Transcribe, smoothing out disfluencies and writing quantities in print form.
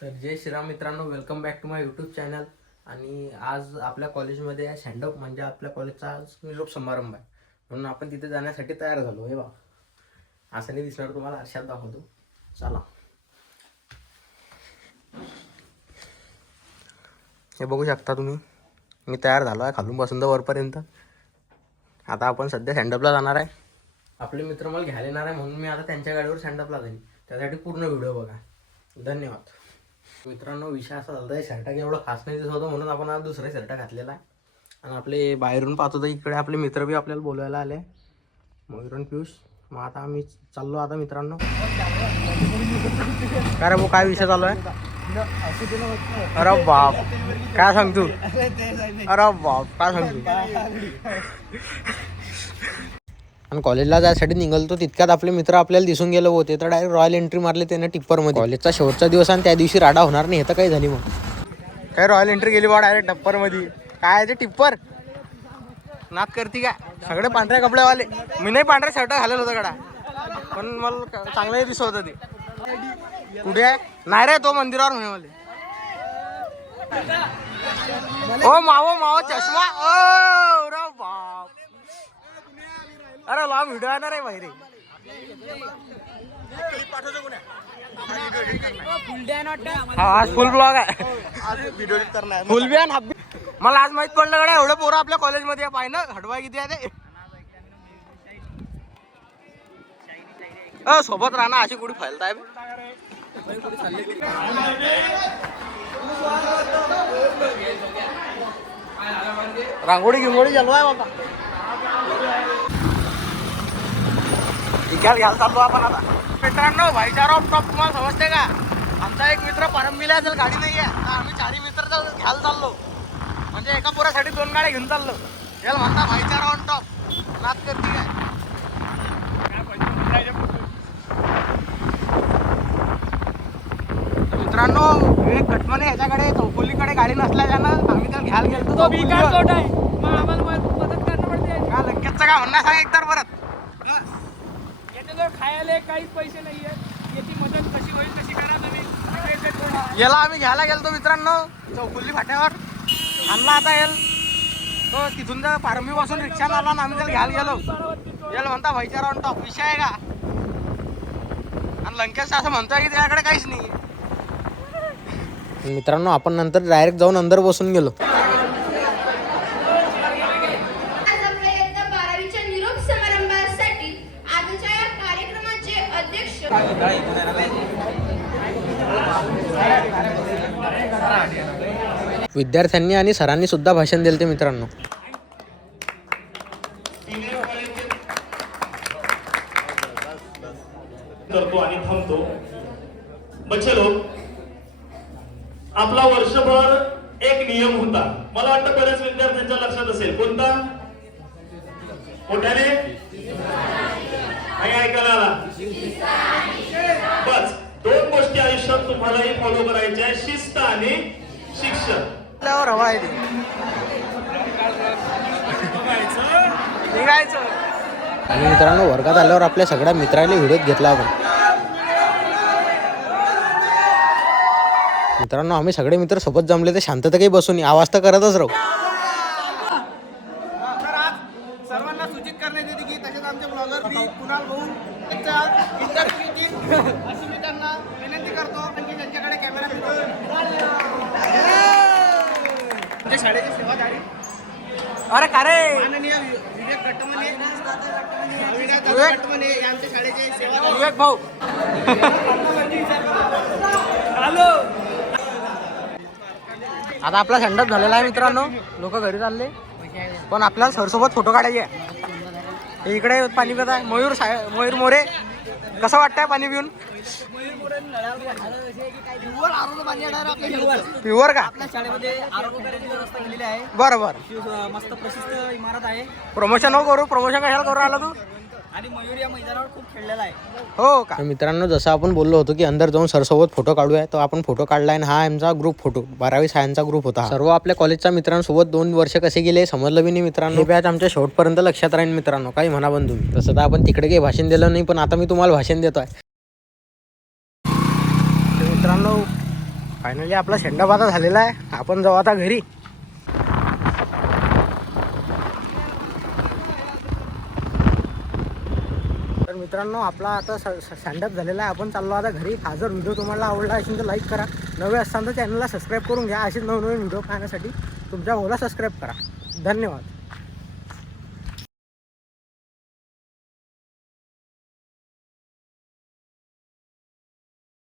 तर जय श्रीराम मित्रांनो, welcome back to my YouTube channel. आणि आज आपल्या कॉलेजमध्ये स्टँडअप म्हणजे आपल्या कॉलेजचा आज निरोप समारंभ आहे, म्हणून आपण तिथे जाण्यासाठी तयार झालो. हे बा असं नाही दिसणार तुम्हाला, आरशात दाखवतो. चला, हे बघू शकता तुम्ही, मी तयार झालो आहे खालून पासून तर वरपर्यंत. आता आपण सध्या स्टँडअपला जाणार आहे. आपले मित्र मला घ्यायला येणार आहे, म्हणून मी आता त्यांच्या गाडीवर स्टँडअपला जाईल. त्यासाठी पूर्ण व्हिडिओ बघा. धन्यवाद. मित्रांनो, विषय असा झाला आहे, शर्ट एवढं खास नाही दिसत होतं, म्हणून आपण आज दुसरा शर्ट घातलेला आहे. आणि आपले बाहेरून पाहतो तर इकडे आपले मित्र बी आपल्याला बोलवायला आले, मयूरन पियुष. मग आता आम्ही चाललो. आता मित्रांनो, काय रे भाऊ, काय विषय चालू आहे? अरे बाप, काय सांगतो? अरे बाप, काय सांगतो? आणि कॉलेजला जायसाठी निघालो तितक्यात आपले मित्र आपल्याला दिसून गेले होते, तर डायरेक्ट रॉयल एंट्री मारली त्याने टिप्परमध्ये. कॉलेजचा शेवटचा दिवस आणि त्या दिवशी राडा होणार नाही, हे तर काही झाली. मग काय रॉयल एंट्री गेली बा डायरेक्ट टप्परमध्ये. काय ते टिप्पर नात करती काय? सगळे पांढऱ्या कपड्यावाले. मी नाही पांढऱ्या शर्ट घालेलं होतं कडा, पण मला चांगलं दिसत होतं ते. कुठे आहे? नाही रे, तो मंदिरावर म्हणे मला. ओ मावो चष्मा. ओ रे बाप, अरे लांब व्हिडिओ येणार आहे बाहेर. आज फुल ब्लॉग आहे. फुल बियान हाफ. मला आज माहित पडलं कडे एवढं पोरं आपल्या कॉलेजमध्ये पाहिजे ना. हडवाय किती आहे ते. सोबत राहणार अशी कुठे फैलताय. रांगोळी गिंगोळी चालू आहे बाबा. घ्याल चाललो आपण आता. मित्रांनो, भाईचारा ऑफ टॉप तुम्हाला समजते का? आमचा एक मित्र परमगिला असेल, गाडी नाही आहे, तर आम्ही चारही मित्र घ्यायला चाललो. म्हणजे एका पोरासाठी 2 गाड्या घेऊन चाललो. याला म्हणता भाईचारा ऑन टॉप. नात करती काय? मित्रांनो, विवेक कटमने ह्याच्याकडे चौकोलीकडे गाडी नसल्याच्यानं आम्ही त्याला घ्यायला गेलो. का लगेचचं काय म्हणणं सांग एकदा परत. खायला काहीच पैसे नाहीये, याची मदत कशी होईल कशी करा तुम्ही. याला आम्ही घ्यायला गेलतो मित्रांनो चौकुली फाट्यावर. आणला आता येल तो तिथून जर पारंबी पासून रिक्षाला आला आणि आम्ही त्याला घ्यायला गेलो. याला म्हणता भाईचारा ऑन टॉप. विषय आहे का? आणि लंकेश असं म्हणतोय की त्याकडे काहीच नाही. मित्रांनो, आपण नंतर डायरेक्ट जाऊन अंदर बसून गेलो. विद्यार्थ्यांनी आणि सरांनी सुद्धा भाषण दिले ते मित्रांनो. करतो आणि थांबतो. बच्चे लोक, आपला वर्षभर एक नियम होता, मला वाटतं बऱ्याच विद्यार्थ्यांच्या लक्षात असेल. कोणता? मोठ्याने ऐकायला आला. बस 2 गोष्टी आयुष्यात तुम्हालाही फॉलो करायच्या आहे, शिस्त आणि शिक्षण. हवा आहे ते निघायचं. आणि मित्रांनो, वर्गात आल्यावर आपल्या सगळ्या मित्रांनी व्हिडिओ घेतला आपण. मित्रांनो, आम्ही सगळे मित्र सोबत जमले तर शांतता काही बसून आवाज तर करतच राहू. सर्वांना सूचित करण्यात येते की तसेच आमचे ब्लॉगर कुणाल भाऊ इंटरव्ह्यू टीम अशी मी त्यांना विनंती करतो की त्यांच्याकडे कॅमेरा शाळेची सेवाधारी अरे का रे, माननीय विवेक कटमने यांच्या शाळेचे सेवाधारी विवेक भाऊ. आता आपला स्टँडअप झालेला आहे मित्रांनो. लोक घरी चालले, पण आपल्याला सरसोबत फोटो काढायचे आहे. इकडे पाणी पित आहे मयूर मोरे. कसं वाटतंय पाणी पिऊन? प्युअर का? आपल्या शाळेमध्ये आरोग्याची व्यवस्था केलेली आहे. बरं बरं, मस्त प्रसिद्ध इमारत आहे. प्रमोशन हो करू. प्रमोशन कशाला करू आला तू? आणि मयूर या मैदानावर खूप खेळलेला आहे. हो का? मित्रांनो, जसं आपण बोललो होतो की अंदर जाऊन सरसोबत फोटो काढूया, तर आपण फोटो काढलाय. आणि हा आमचा ग्रुप फोटो 12वी सायन्सचा ग्रुप होता. सर्व आपल्या कॉलेजच्या मित्रांसोबत 2 वर्ष कसे गेले समजलं बी नाही मित्रांनो. हे बॅच आमच्या शेवटपर्यंत लक्षात राहील मित्रांनो. काही म्हणा पण तुम्ही. तसं तर आपण तिकडे काही भाषण दिलं नाही, पण आता मी तुम्हाला भाषण देतोय. मित्रांनो, फायनली आपला शेंडप आता झालेला आहे. आपण जाऊ आता घरी. तर मित्रांनो आपला आता स्टँडअप झालेला आहे. आपण चाललो आता घरी. हा जर व्हिडिओ तुम्हाला आवडला असेल तर लाईक करा. नवे असताना तर चॅनलला सबस्क्राईब करून घ्या. असेच नवनवीन व्हिडिओ पाहण्यासाठी तुमच्या भाऊला सबस्क्राईब करा. धन्यवाद.